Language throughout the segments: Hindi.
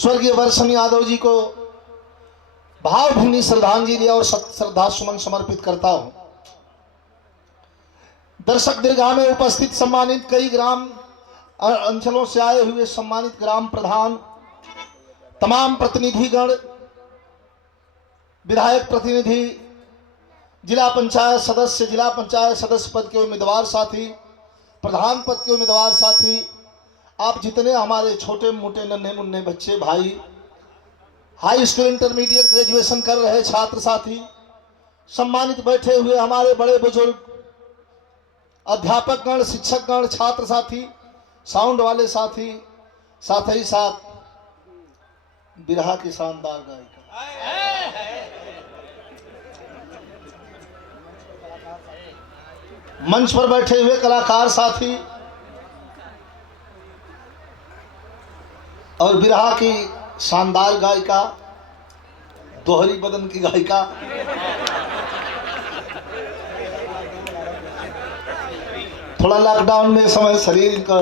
स्वर्गीय वर्षम यादव जी को भावभीनी श्रद्धांजलि और श्रद्धा सुमन समर्पित करता हूं। दर्शक दीर्घा में उपस्थित सम्मानित कई ग्राम अंचलों से आए हुए सम्मानित ग्राम प्रधान, तमाम प्रतिनिधिगण, विधायक प्रतिनिधि, जिला पंचायत सदस्य पद के उम्मीदवार साथी, प्रधान पद के उम्मीदवार साथी, आप जितने हमारे छोटे मोटे नन्हे मुन्ने बच्चे भाई, हाई स्कूल इंटरमीडिएट ग्रेजुएशन कर रहे छात्र साथी, सम्मानित बैठे हुए हमारे बड़े बुजुर्ग, अध्यापकगण, शिक्षकगण, छात्र साथी, साउंड वाले साथी, साथ ही साथ बिरहा की शानदार गायिका, मंच पर बैठे हुए कलाकार साथी और बिरहा की शानदार गायिका, दोहरी बदन की गायिका, थोड़ा लॉकडाउन में समय शरीर का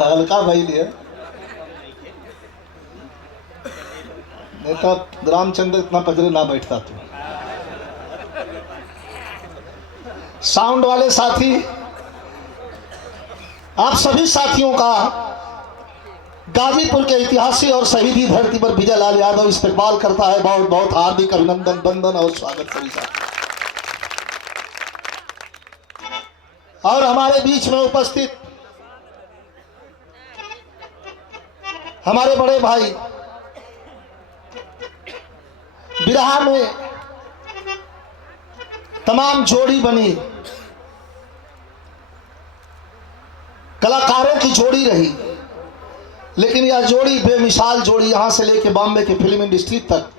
हल्का भाई लिया, नहीं तो रामचंद्र इतना पजरे ना बैठता तू। साउंड वाले साथी, आप सभी साथियों का गाजीपुर के इतिहासी और शहीदी धरती पर विजय लाल यादव इस्तकबाल करता है। बहुत बहुत हार्दिक अभिनंदन, वंदन और स्वागत सभी साथी। और हमारे बीच में उपस्थित हमारे बड़े भाई, बिरहा में तमाम जोड़ी बनी, कलाकारों की जोड़ी रही, लेकिन यह जोड़ी बेमिसाल जोड़ी, यहां से लेकर बॉम्बे की फिल्म इंडस्ट्री तक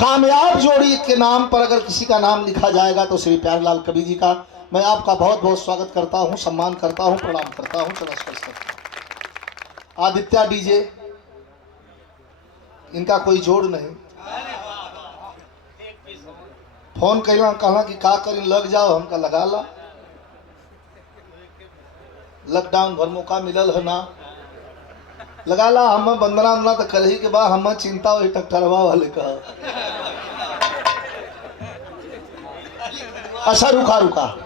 कामयाब जोड़ी के नाम पर अगर किसी का नाम लिखा जाएगा तो श्री प्यारेलाल कवि जी का। मैं आपका बहुत बहुत स्वागत करता हूं, सम्मान करता हूं, प्रणाम करता हूं, नमस्कार करता हूं। आदित्य डीजे, इनका कोई जोड़ नहीं। फोन कहला कि का करी, लग जाओ, हमका लगा ला। लॉकडाउन भर मौका मिलल है ना, लगा ला। हम बंदना उंदना तो कल ही के बाद हम चिंता वही टकटरवा वाले का। अच्छा रुका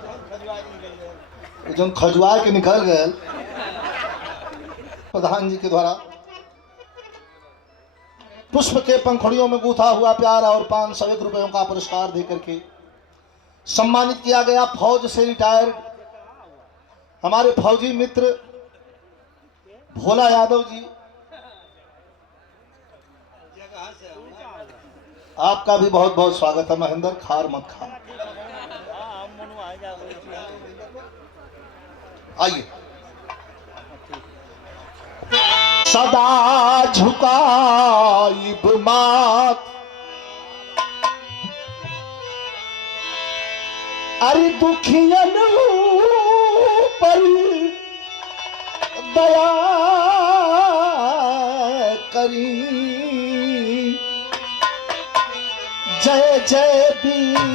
जो खजुआ के निकल गए प्रधान जी के द्वारा पुष्प के पंखुड़ियों में गूथा हुआ प्यार और 501 रुपयों का पुरस्कार देकर के सम्मानित किया गया। फौज से रिटायर्ड हमारे फौजी मित्र भोला यादव जी, आपका भी बहुत बहुत स्वागत है। महेंद्र, खार मत खा, आइए। सदा झुकाई माथ, अरे दुखियन पर दया करी, जय जय दीनानाथ।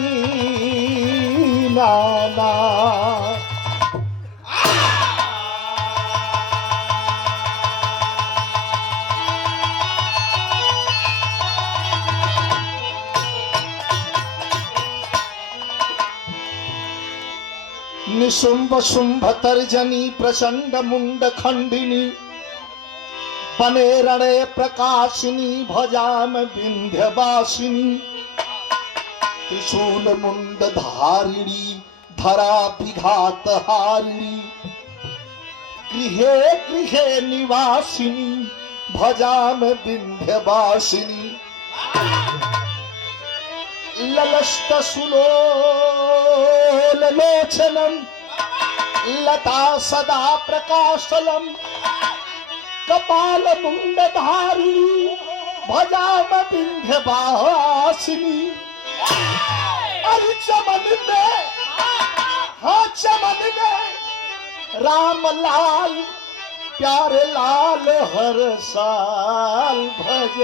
निशुंभ शुंभ तर्जनी प्रचंड मुंड खंडिनी, बने रणे प्रकाशिनी, भजाम विंध्यवासिनी, त्रिशूल मुंड धारिणी, धरा विघात हारिणी, गृहे गृहे निवासिनी, भजाम विंध्यवासिनी, ललस्त सुलोल लोचनम, लता सदा प्रकाशलम, कपाल मुंड धारिणी, भजाम विंध्यवासिनी। अरे चमन में, हाँ चमन में राम लाल प्यारे लाल हर साल भज,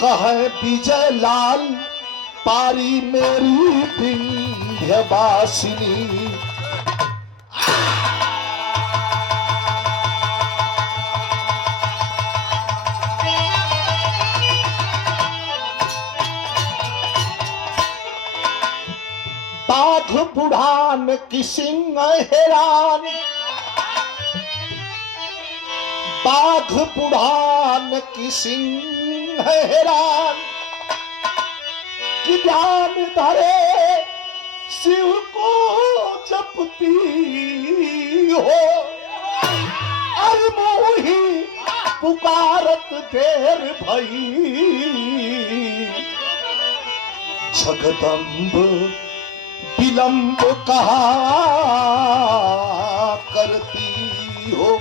कहे विजय लाल पारी मेरी विंध्यवासिनी। बुढ़ान की सिंह हैरान, बाघ बुढ़ान की सिंह हैरान, कि ध्यान धरे शिव को जपती हो, अरे मोही पुकारत देर भई, जगदम्ब विलंब कहा करती हो।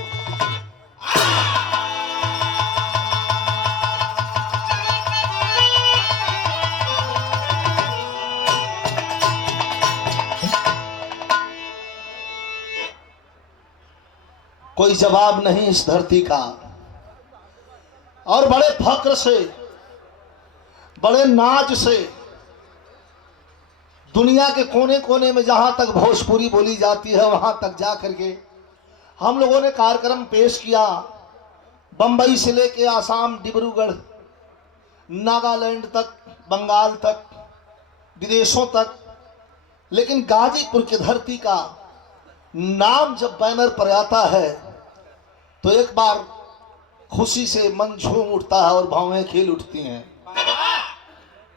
कोई जवाब नहीं इस धरती का, और बड़े फक्र से, बड़े नाज से दुनिया के कोने कोने में जहां तक भोजपुरी बोली जाती है वहां तक जा करके हम लोगों ने कार्यक्रम पेश किया। बंबई से लेके आसाम, डिब्रूगढ़, नागालैंड तक, बंगाल तक, विदेशों तक। लेकिन गाजीपुर की धरती का नाम जब बैनर पर आता है तो एक बार खुशी से मन झूम उठता है और भावें खिल उठती हैं,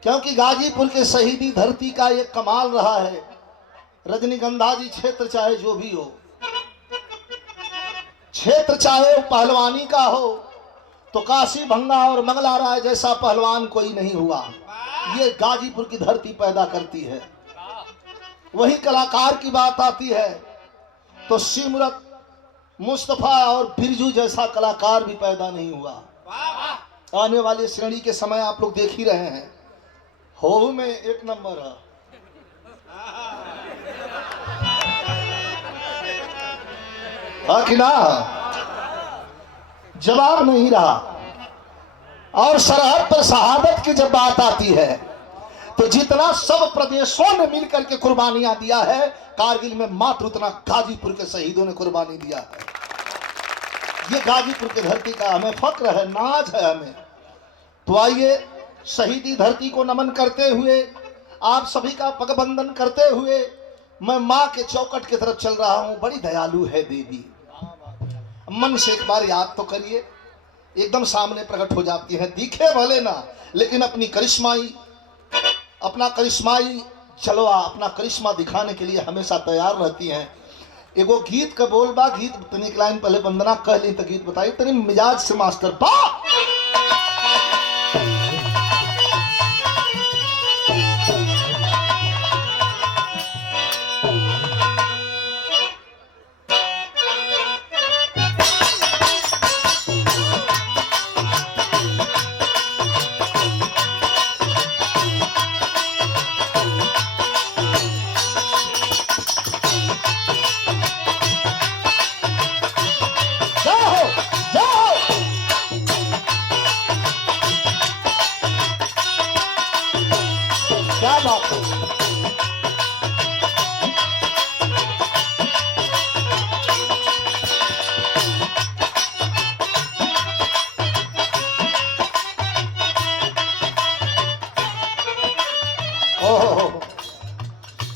क्योंकि गाजीपुर के शहीदी धरती का ये कमाल रहा है। रजनीगंधा जी क्षेत्र चाहे जो भी हो, क्षेत्र चाहे वो पहलवानी का हो, तो काशी भंगा और मंगला राय जैसा पहलवान कोई नहीं हुआ। ये गाजीपुर की धरती पैदा करती है। वही कलाकार की बात आती है तो सिमरत, मुस्तफा और बिरजू जैसा कलाकार भी पैदा नहीं हुआ। आने वाली श्रेणी के समय आप लोग देख ही रहे हैं, हो में एक नंबर है। कि ना, जवाब नहीं रहा। और सरहद पर शहादत की जब बात आती है तो जितना सब प्रदेशों ने मिलकर के कुर्बानियां दिया है, कारगिल में मात्र उतना गाजीपुर के शहीदों ने कुर्बानी दिया है। ये गाजीपुर की धरती का हमें फक्र है, नाज है हमें। तो आइए शहीदी धरती को नमन करते हुए, आप सभी का पगबंधन करते हुए मैं माँ के चौकट की तरफ चल रहा हूँ। बड़ी दयालु है देवी, मन से एक बार याद तो करिए, एकदम सामने प्रकट हो जाती है। दिखे भले ना, लेकिन अपना करिश्माई जलवा, अपना करिश्मा दिखाने के लिए हमेशा तैयार रहती हैं। एगो गीत का बोल बा, गीत तनी लाइन पहले वंदना कह ली तो गीत बताई तनी मिजाज से मास्टर बा।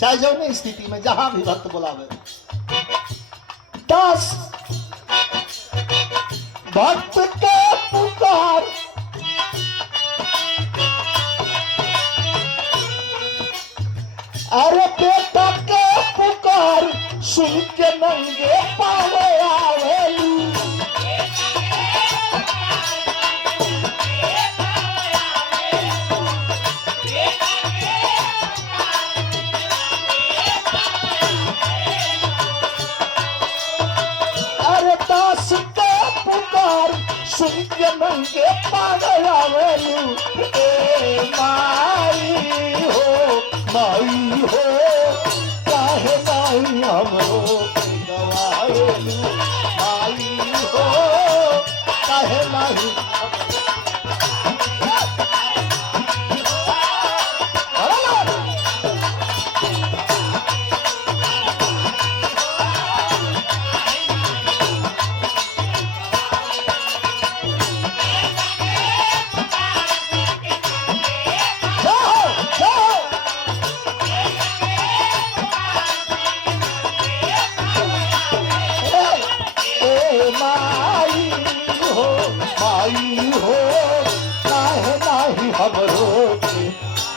चाहे जो नहीं स्थिति में जहां भी भक्त बुलावे, दास भक्त के पुकार, अरे बेटा के पुकार सुन के नंगे पावे आवेलू। सुन के नंगे पागल आवेलू। ए माई हो काहे माई हमरो गवावेलू। माई हो काहे माई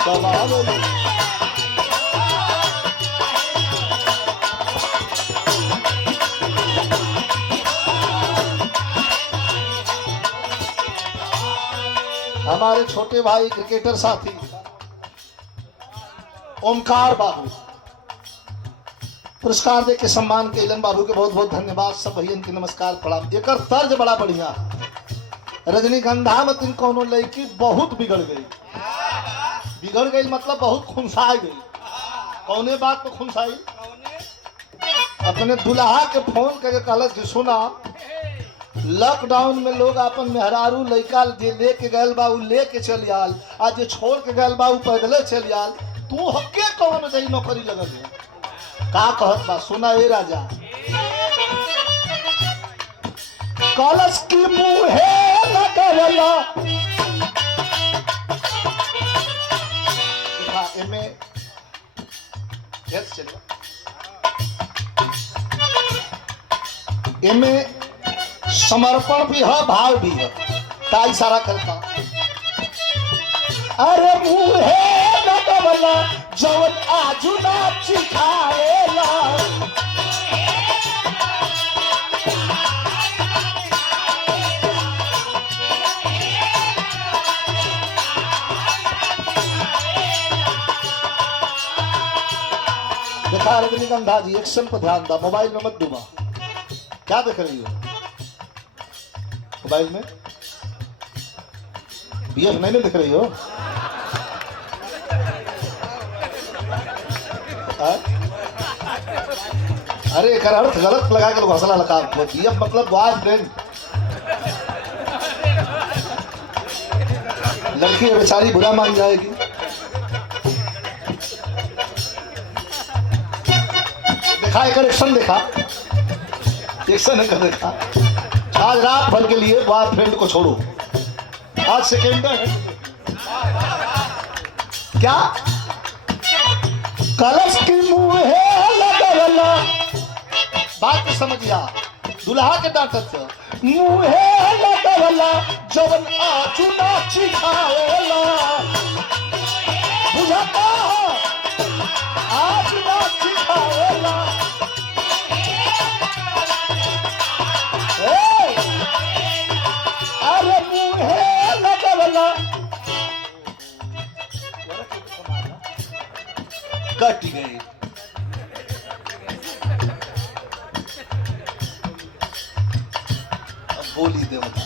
कमाल। हमारे छोटे भाई क्रिकेटर साथी ओमकार बाबू पुरस्कार दे के सम्मान कैलन। बाबू के बहुत बहुत धन्यवाद। सब भैया के नमस्कार प्रणाम। एक तर्ज बड़ा बढ़िया। रजनीगंधा में तीन कोनो लड़की बहुत बिगड़ गई। बिगड़ गई मतलब बहुत खुनसाई गई। कौने बात पे खुनसाई? अपने दुल्हा के फोन करके कहलस कि सुना, लॉकडाउन में लोग अपन मेहरारू लड़का लेके गए बा, लेके चल आल। आज जे छोड़ के गए बा पैदले चल आल। तू हके कौन दई नौकरी लगल है? का कहत बा सुना ए राजा। कलश की मुहे लगवला एमे एमे समर्पण भी है, भाव भी है। का इशारा करता? अरे मुहे लगवला जवन आजू ना चिखाएला। देखा रजनीगंधा जी, एक्शन पर ध्यान दा, मोबाइल में मत डूबा। क्या देख रही हो मोबाइल में? बीएफ नहीं देख रही हो? अरे एक अर्थ गलत लगा के घोसला लगा। बीएफ मतलब बॉयफ्रेंड। लड़की बेचारी बुरा मान जाएगी। देखा एक एक्शन, देखा एक्शन है, देखा। आज रात भर के लिए बॉयफ्रेंड को छोड़ो। आज सेकेंड है क्या? कलश की मुहे लगवला, बात को समझिया। दुल्हा के डांटत मुहे लगवला जवन आजू ना चिखाएला। बुझाता आज ना चिखाएला। अरे मुहे लगवला कट गई। अब बोली देवता